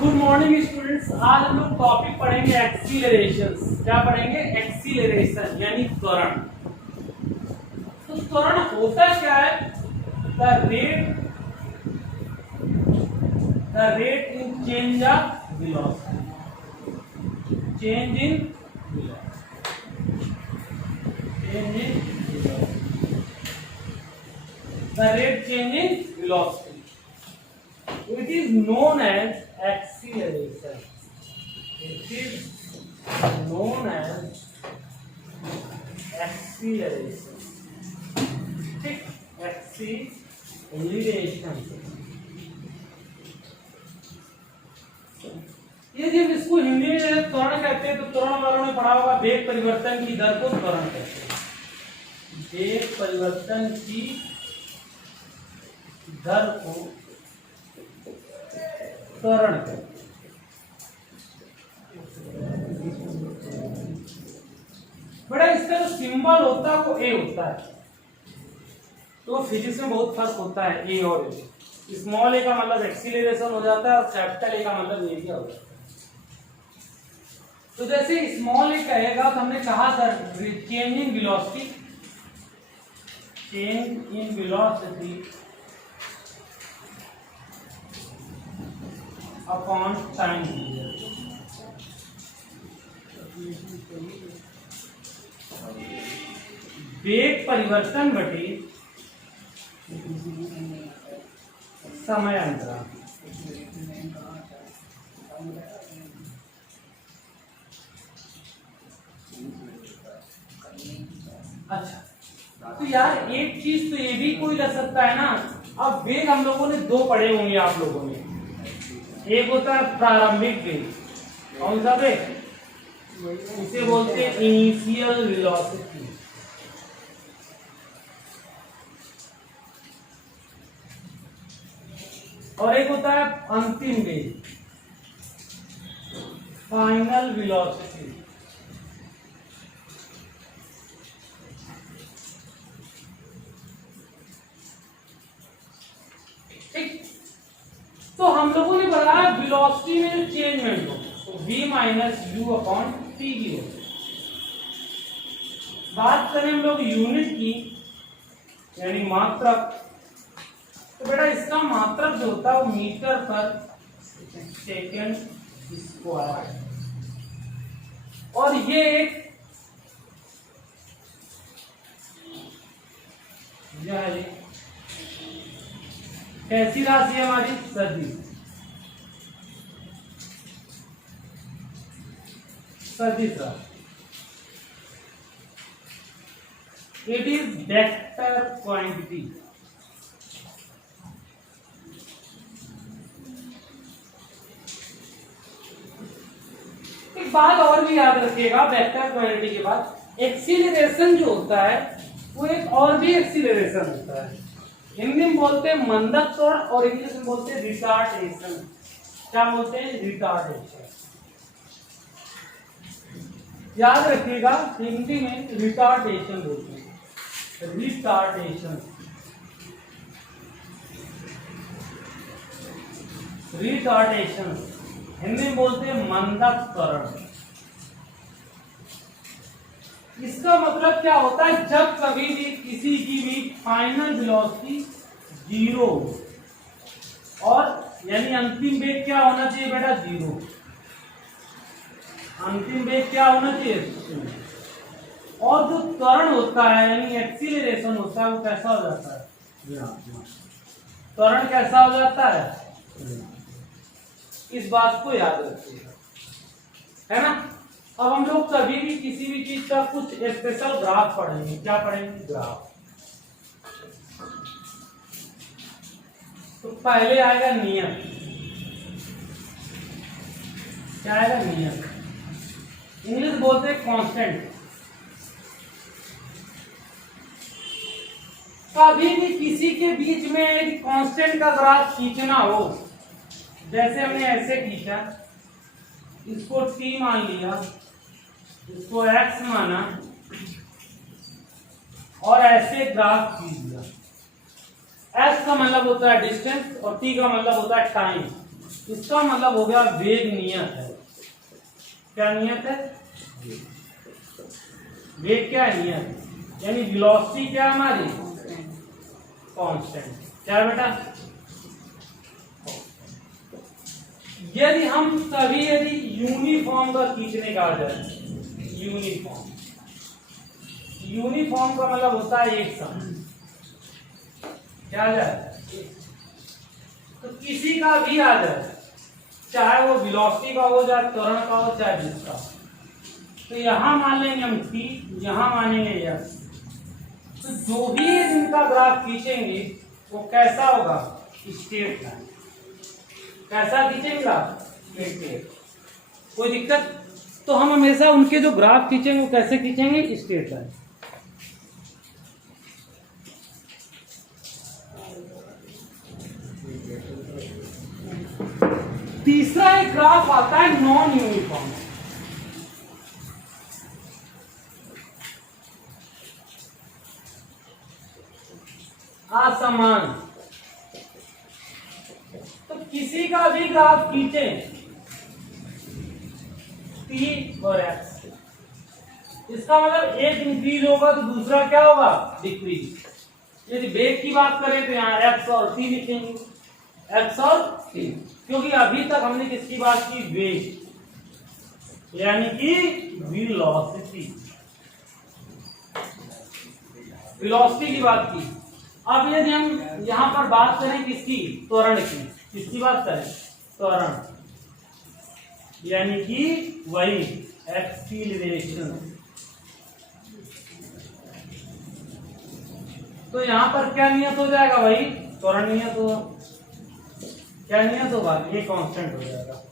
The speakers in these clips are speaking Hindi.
Good morning students. आज हम लोग टॉपिक पढ़ेंगे एक्सीलरेशंस। क्या पढ़ेंगे? एक्सीलरेशन यानी त्वरण। तो त्वरण होता क्या है? The rate in change of velocity, change in the rate change in velocity, it is known as acceleration. It is known as acceleration. ठीक, acceleration। ये जब इसको हिंदी में त्वरण कहते हैं तो त्वरण वालों ने पढ़ा होगा वेग परिवर्तन की दर को त्वरण कहते हैं। वेग परिवर्तन की दर को त्वरण कहते हैं। बड़ा इसका जो सिंबल होता है वो ए होता है। तो फिजिक्स में बहुत फर्क होता है ए और ए। स्मॉल ए का मतलब एक्सीलरेशन हो जाता है और कैपिटल ए का मतलब एरिया हो जाता है। तो जैसे स्मॉल ए कहेगा तो हमने कहा था change in velocity, change in velocity upon time period. वेग परिवर्तन बटे समय अंतराल। अच्छा, तो यार एक चीज तो ये भी कोई लग सकता है ना। अब वेग हम लोगों ने दो पढ़े होंगे आप लोगों ने। एक होता है प्रारंभिक वेग, कौन सा वेग? इसे बोलते हैं इनिशियल वेलोसिटी। और एक होता है अंतिम वेग, फाइनल वेलोसिटी। ठीक, तो हम लोगों ने बताया वेलोसिटी में जो चेंजमेंट हो तो v minus you upon T की हो। बात करें हम लोग यूनिट की यानी मात्रक, तो बेटा इसका मात्रक जो होता है वो मीटर पर सेकेंड स्क्वायर। और ये एक कैसी राशि है हमारी? सदिश। सदिश राशि। It is vector quantity. एक बात और भी याद रखिएगा, वेक्टर क्वांटिटी के बाद एक्सीलरेशन जो होता है वो एक और भी एक्सीलरेशन होता है। हिंदी में बोलते हैं मंदक त्वरण और इंग्लिश में बोलते हैं रिटार्डेशन। क्या बोलते हैं? रिटार्डेशन। याद रखिएगा हिंदी में रिटार्डेशन बोलते हैं, रिटार्डेशन। रिटार्डेशन हिंदी में बोलते हैं मंदक त्वरण। इसका मतलब क्या होता है? जब कभी भी किसी की भी फाइनल वेलोसिटी जीरो और यानी अंतिम वेग क्या होना चाहिए बेटा? जीरो। अंतिम वेग क्या होना चाहिए? और जो त्वरण होता है यानी एक्सीलरेशन होता है वो कैसा हो जाता है? त्वरण कैसा हो जाता है? इस बात को याद रखिएगा, है ना। अब हम लोग कभी भी किसी भी चीज का कुछ स्पेशल ग्राफ पढ़ेंगे। क्या पढ़ेंगे? ग्राफ। तो पहले आएगा नियम। क्या आएगा? नियम। इंग्लिश बोलते हैं कांस्टेंट। कभी भी किसी के बीच में एक कांस्टेंट का ग्राफ खींचना हो, जैसे हमने ऐसे खींचा, इसको t मान लिया, इसको x माना और ऐसे ग्राफ खींच दिया। s का मतलब होता है डिस्टेंस और t का मतलब होता है टाइम। इसका मतलब हो गया वेग नियत है। क्या नियत है? वेग क्या है? नियत, यानी वेलोसिटी क्या हमारी? कांस्टेंट। क्या बेटा? यदि हम सभी यदि यूनिफॉर्म का खींचने का आ जाए, यूनिफॉर्म का मतलब होता है एक सम। क्या आ जाए? तो किसी का भी आ जाए, चाहे वो वेलोसिटी का हो, चाहे त्वरण का हो, चाहे जिसका, तो यहां मान लेंगे हम t, यहां मानेंगे s। तो जो भी इनका ग्राफ खींचेंगे वो कैसा होगा? Straight line. कैसा खींचेंगे? स्ट्रेट। कोई दिक्कत? तो हम हमेशा उनके जो ग्राफ खींचेंगे वो कैसे खींचेंगे? Straight line. तीसरा एक ग्राफ आता है नॉन यूनिफॉर्म। असमान। तो किसी का भी ग्राफ खींचे t और x, इसका मतलब एक इंक्रीज होगा तो दूसरा क्या होगा? डिक्रीज। यदि वेग की बात करें तो यहाँ x और t लिखेंगे, x और t, क्योंकि अभी तक हमने किसकी बात की? वेग, यानी कि वेलोसिटी। वेलोसिटी की बात की। अब यदि हम यहाँ पर बात करें किसकी? त्वरण की। किसकी बात करें? त्वरण, यानी कि वही एक्सीलरेशन। तो यहाँ पर क्या नियत हो जाएगा? वही त्वरण नियत होगा। क्या नियत होगा? ये कांस्टेंट हो जाएगा।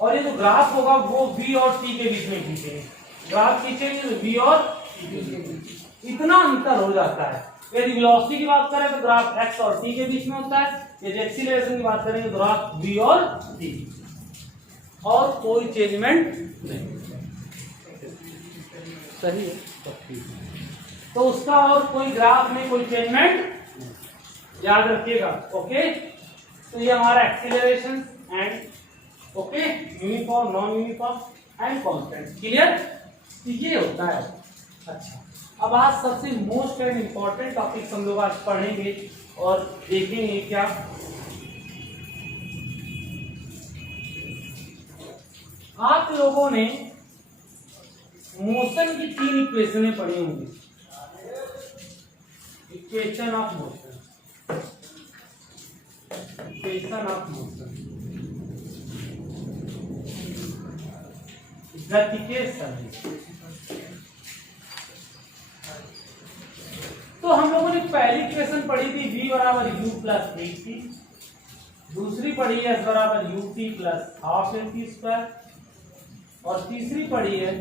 और ये जो ग्राफ होगा वो v और t के बीच में खींचेंगे। ग्राफ खींचेंगे तो v और t के बीच इतना अंतर हो जाता है। यदि वेलोसिटी की बात करें तो ग्राफ x और t के बीच में होता है। यदि एक्सीलरेशन की बात करें तो ग्राफ v और t, और कोई चेंजमेंट नहीं। सही है? तो उसका और कोई ग्राफ में कोई चेंजमेंट याद रखिएगा। ओके, तो ये हमारा acceleration and okay uniform, non uniform and constant. Clear? ये होता है। अच्छा, अब आज सबसे मोस्ट एंड इंपॉर्टेंट टॉपिक हम लोग आज पढ़ेंगे और देखेंगे क्या। आप लोगों ने मोशन की 3 इक्वेशनें पढ़ी होंगी। Equation of motion, equation of motion, गति के सदिश। तो हम लोगों ने पहली इक्वेशन पढ़ी थी v बराबर u प्लस ए टी, दूसरी पढ़ी है s बराबर u t plus half A T square, और तीसरी पढ़ी है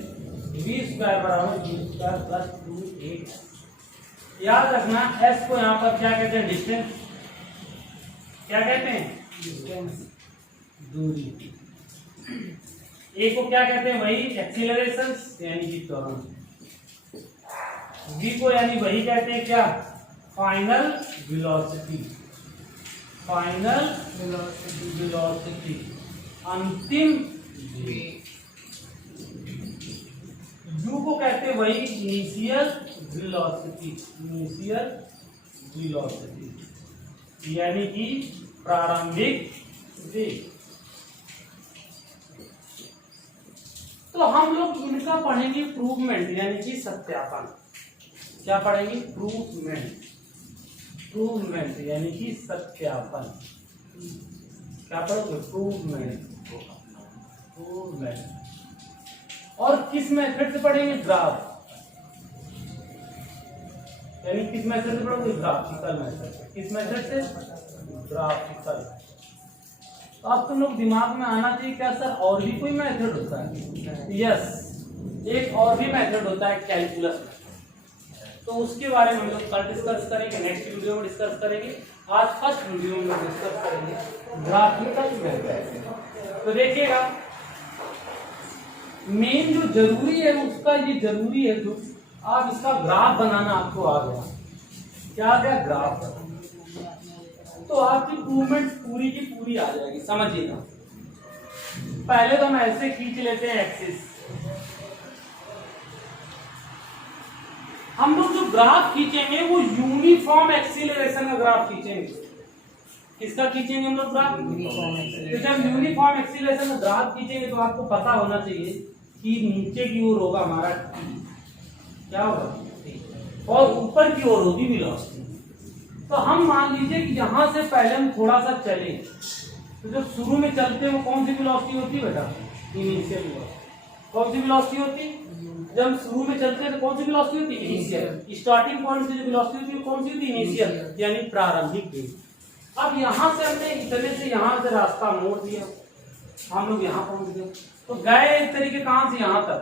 v स्क्वायर बराबर u स्क्वायर प्लस 2a। याद रखना s को यहाँ पर क्या कहते हैं? डिस्टेंस। क्या कहते हैं? डिस्टेंस, दूरी। a को क्या कहते हैं? वही एक्सीलरेशन, यानी कि त्वरण। v को यानी वही कहते हैं क्या? फाइनल वेलोसिटी, फाइनल वेलोसिटी, अंतिम वेग। u को कहते हैं वही इनिशियल वेलोसिटी, इनिशियल वेलोसिटी, यानी कि प्रारंभिक वेग। तो हम लोग इनका पढ़ेंगे प्रूवमेंट, यानी कि सत्यापन। क्या पढ़ेंगे? प्रूवमेंट, प्रूवमेंट यानी कि सत्यापन। क्या पढ़ोगे? प्रूवमेंट, प्रूवमेंट। और किस मेथड से पढ़ेंगे? ग्राफ, यानी किस मेथड से पढ़ोगे? Graphical method. किस मेथड से? ग्राफिकल। तो अब तुम लोग दिमाग में आना चाहिए क्या सर और भी कोई मेथड होता है? यस, एक और भी मेथड होता है कैलकुलस। तो उसके बारे में हम लोग कल डिस्कस करेंगे, नेक्स्ट वीडियो में डिस्कस करेंगे। आज फर्स्ट वीडियो में डिस्कस करेंगे ग्राफिकल मेथड। तो देखिएगा, मेन जो जरूरी है उसका ये जरूरी है जो आप इसका ग्राफ बनाना आपको आ गया। क्या आ गया? ग्राफ। तो आपकी प्रूवमेंट पूरी की पूरी आ जाएगी, समझिएगा। पहले तो हम ऐसे खींच लेते हैं एक्सिस। हम लोग जो ग्राफ खींचेंगे वो यूनिफॉर्म एक्सीलरेशन का ग्राफ खींचेंगे। किसका खींचेंगे हम लोग ग्राफ? तो जब यूनिफॉर्म एक्सीलरेशन का ग्राफ खींचेंगे तो आपको पता होना चाहिए कि नीचे की ओर होगा हमारा क्या होगा और ऊपर की ओर होगी वेलोसिटी। तो हम मान लीजिए कि यहां से पहले हम थोड़ा सा चले तो जो शुरू में चलते हैं वो कौन सी वेलोसिटी होती है बेटा? Initial velocity. कौन सी वेलोसिटी होती है? जब हम शुरू में चलते हैं तो कौन सी वेलोसिटी होती है? इनिशियल। स्टार्टिंग पॉइंट से जो वेलोसिटी होती है कौन सी होती है? इनिशियल, यानी प्रारंभिक वेग। अब यहाँ से हमने इतने से यहाँ से रास्ता मोड़ दिया, हम लोग यहाँ पहुंच गए। तो गए एक तरीके कहाँ से यहाँ तक,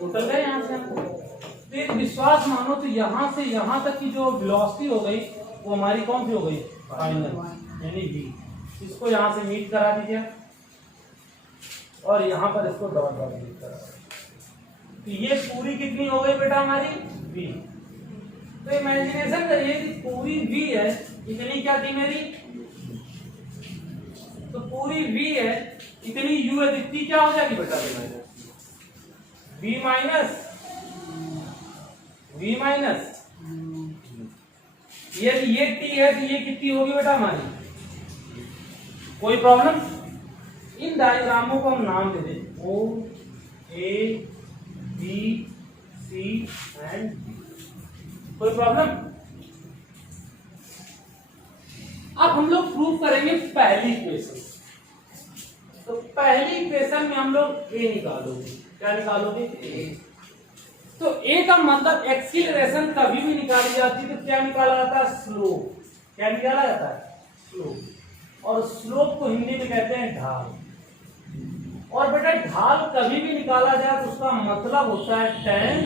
टोटल गए यहाँ से। तो एक विश्वास मानो तो यहाँ से यहाँ तक की जो वेलोसिटी हो गई वो हमारी कौन सी हो गई? फाइनल, यानी v। इसको यहाँ से मीट करा दीजिए और यहाँ पर इसको डॉट डॉट मीट करा। तो ये पूरी कितनी हो गई बेटा हमारी? v। तो इमेजिनेशन करिए कि पूरी v है, इतनी क्या थी मेरी? तो पूरी v है, इतनी u है, इतनी क्या हो जाएगी बेटा? v माइनस ये t है तो ये कितनी होगी बेटा हमारी? कोई प्रॉब्लम? इन डायग्रामों को हम नाम दे दें O, A, B, C and D। कोई प्रॉब्लम? अब हम लोग प्रूव करेंगे पहली इक्वेशन। तो पहली इक्वेशन में हम लोग A निकालोगे। क्या निकालोगे? A। तो A का मतलब एक्सीलरेशन कभी भी निकाली जाती है तो क्या निकाला जाता है? स्लोप। क्या निकाला जाता है? स्लोप। और स्लोप को हिंदी में कहते हैं ढाल। और बेटा ढाल कभी भी निकाला जाए तो उसका मतलब होता है tan।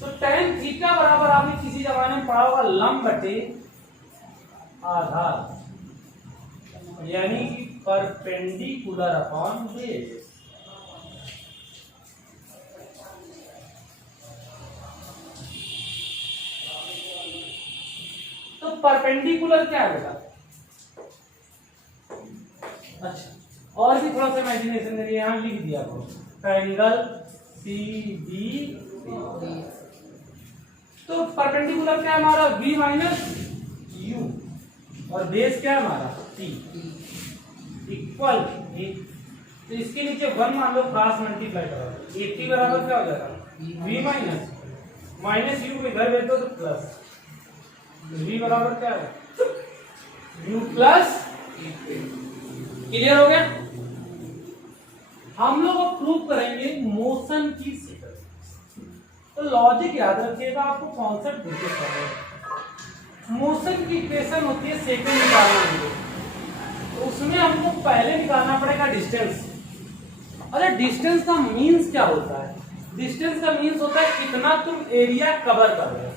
तो tan थीटा बराबर आपने किसी जमाने में पढ़ा होगा लंब बटे आधार, यानी कि परपेंडिकुलर अपॉन बेस। तो परपेंडिकुलर क्या है बेटा? अच्छा, और भी थोड़ा सा इमेजिनेशन करिए। यहां लिख दिया ट्रायंगल CBC। तो परपेंडिकुलर क्या है हमारा? V माइनस U और बेस क्या है हमारा? T equal. तो इसके नीचे 1 मान लो क्रॉस मल्टीप्लाई करो, AT बराबर क्या हो जाएगा? V माइनस U को इधर भेज दो तो प्लस, V बराबर क्या है? U plus. क्लियर हो गया? हम लोग अब प्रूव करेंगे मोशन की सेकेंड। तो लॉजिक याद रखिएगा, आपको कॉन्सेप्ट देखे पड़ेगा। मोशन की इक्वेशन होती है सेकेंड निकालना है, तो उसमें हमको पहले निकालना पड़ेगा डिस्टेंस। अरे डिस्टेंस का मीन्स क्या होता है? डिस्टेंस का मीन्स होता है कितना तुम एरिया कवर कर रहे हो।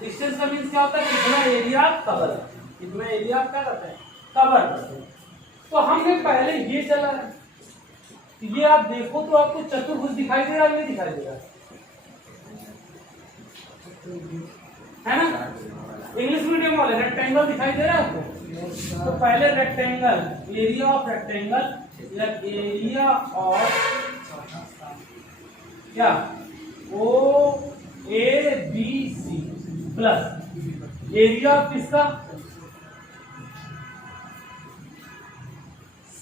डिस्टेंस का मीन्स क्या होता है? कितना एरिया कवर, कितना एरिया क्या करते हैं? कवर करते हैं। तो हमने पहले ये चला है, ये आप देखो तो आपको चतुर्भुज दिखाई दे रहा है, नहीं दिखाई दे रहा है ना? इंग्लिश मीडियम वाले रेक्टेंगल दिखाई दे रहा है आपको। तो पहले रेक्टेंगल, एरिया ऑफ रेक्टेंगल या एरिया ऑफ क्या? OABC प्लस एरिया ऑफ किसका?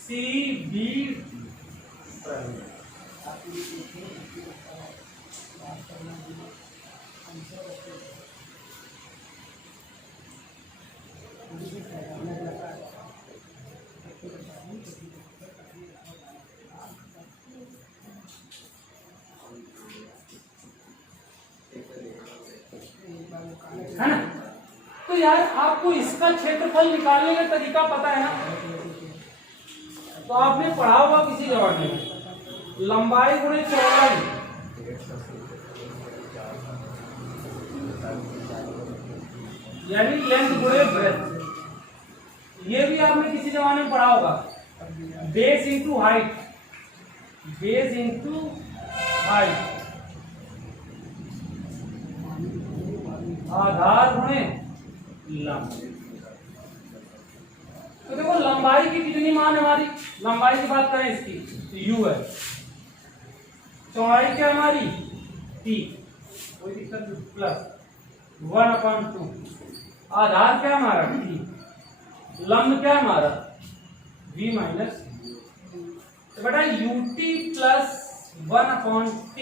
CB। है ना? तो यार आपको इसका क्षेत्रफल निकालने का तरीका पता है ना? तो आपने पढ़ा होगा किसी जमाने में, लंबाई गुणे चौड़ाई यानी लेंथ गुणे ब्रेड्थ। ये भी आपने किसी जमाने में पढ़ा होगा। Base into height, base into height, आधार गुणे लंब। तो देखो लंबाई की कितनी मान है हमारी? लंबाई की बात करें इसकी तो यू है, चौड़ाई क्या हमारी टी, कोई दिक्कत नहीं, प्लस 1/2, आधार क्या हमारा टी, लंब क्या हमारा v माइनस, तो बेटा ut plus 1/t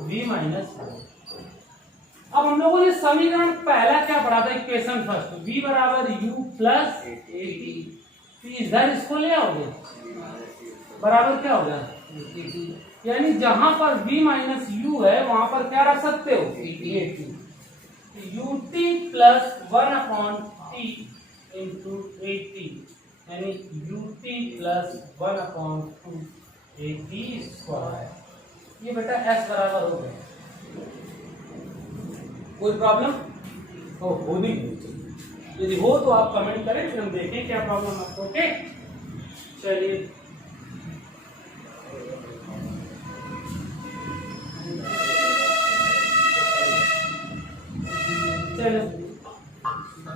v minus. अब हम लोगों ने समीकरण पहला क्या पढ़ा था, इक्वेशन फर्स्ट, v बराबर u प्लस इधर इसको ले आओगे बराबर क्या होगा, यानी जहां पर v माइनस u है वहां पर क्या रख सकते हो ut प्लस 1/t इंटू 80, यानी ut प्लस 1/2 80 स्क्वायर। ये बेटा s बराबर हो गया, कोई प्रॉब्लम हो नहीं, यदि हो तो आप कमेंट करें, फिर हम देखें क्या प्रॉब्लम है आपको। ओके चलिए, चलो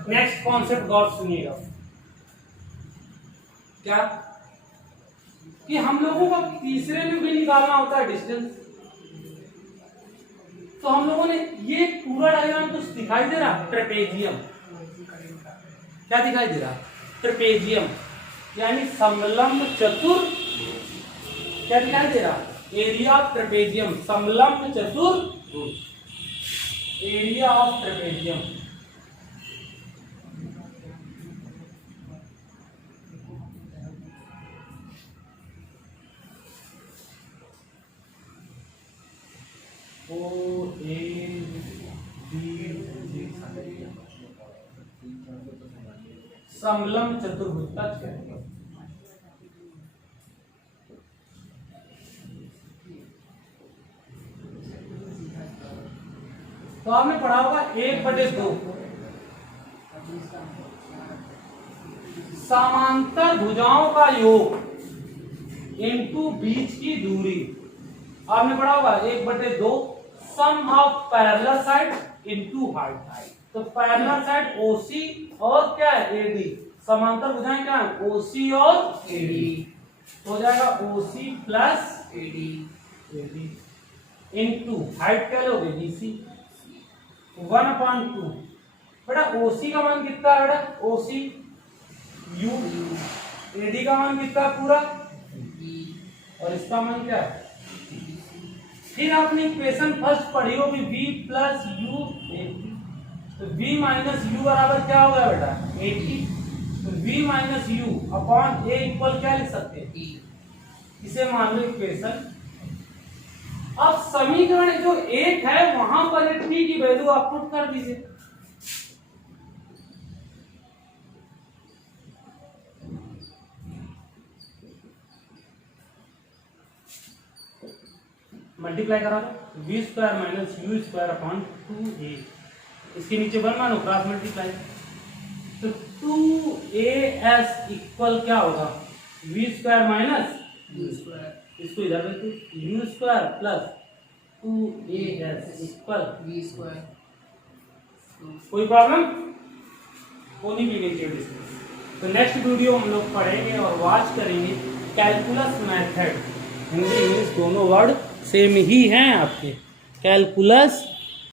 नेक्स्ट कॉन्सेप्ट गौर सुनिएगा, क्या कि हम लोगों को तीसरे में भी निकालना होता है डिस्टेंस, तो हम लोगों ने ये पूरा डायग्राम कुछ दिखाई दे रहा, ट्रेपेजियम, क्या दिखाई दे रहा, ट्रेपेजियम यानी समलंब चतुर, क्या दिखाई दे रहा, एरिया ऑफ ट्रेपेजियम, समलंब चतुर एरिया ऑफ ट्रेपेजियम। समलंब चतुर्भुज का क्षेत्रफल, तो आपने पढ़ा होगा 1/2 समांतर भुजाओं का योग इनटू बीच की दूरी, आपने पढ़ा होगा 1/2 sum of parallel side into height, तो पैरेलल साइड ओसी और क्या है एडी, समांतर भुजाएं क्या है ओसी और एडी, हो जाएगा ओसी प्लस एडी इनटू हाइट क्या लोगे बीसी 1/2। बेटा ओसी का मान कितना है बेटा, ओसी यू, एडी का मान कितना पूरा और इसका मान क्या है। फिर आपने इक्वेशन फर्स्ट पढ़ी होगी v प्लस यू, तो v माइनस यू बराबर क्या होगा बेटा 80, तो v minus you upon a equal क्या लिख सकते हैं, इसे मान लो इक्वेशन। अब समीकरण जो एक है वहां पर t की वैल्यू आप पुट कर दीजिए, मल्टीप्लाई करा दो, V square minus U square upon 2a, इसके नीचे 1 मानो क्रॉस मल्टीप्लाई, तो 2as इक्वल क्या होगा V square minus U square, इसको इधर रखो U square plus 2as equal V square. कोई प्रॉब्लम होनी भी नहीं चाहिए डिस्कस। तो नेक्स्ट वीडियो हम लोग पढ़ेंगे और वॉच करेंगे कैलकुलस मेथड, हिंदी इंग्लिश दोनों वर्ड सेम ही हैं आपके, कैलकुलस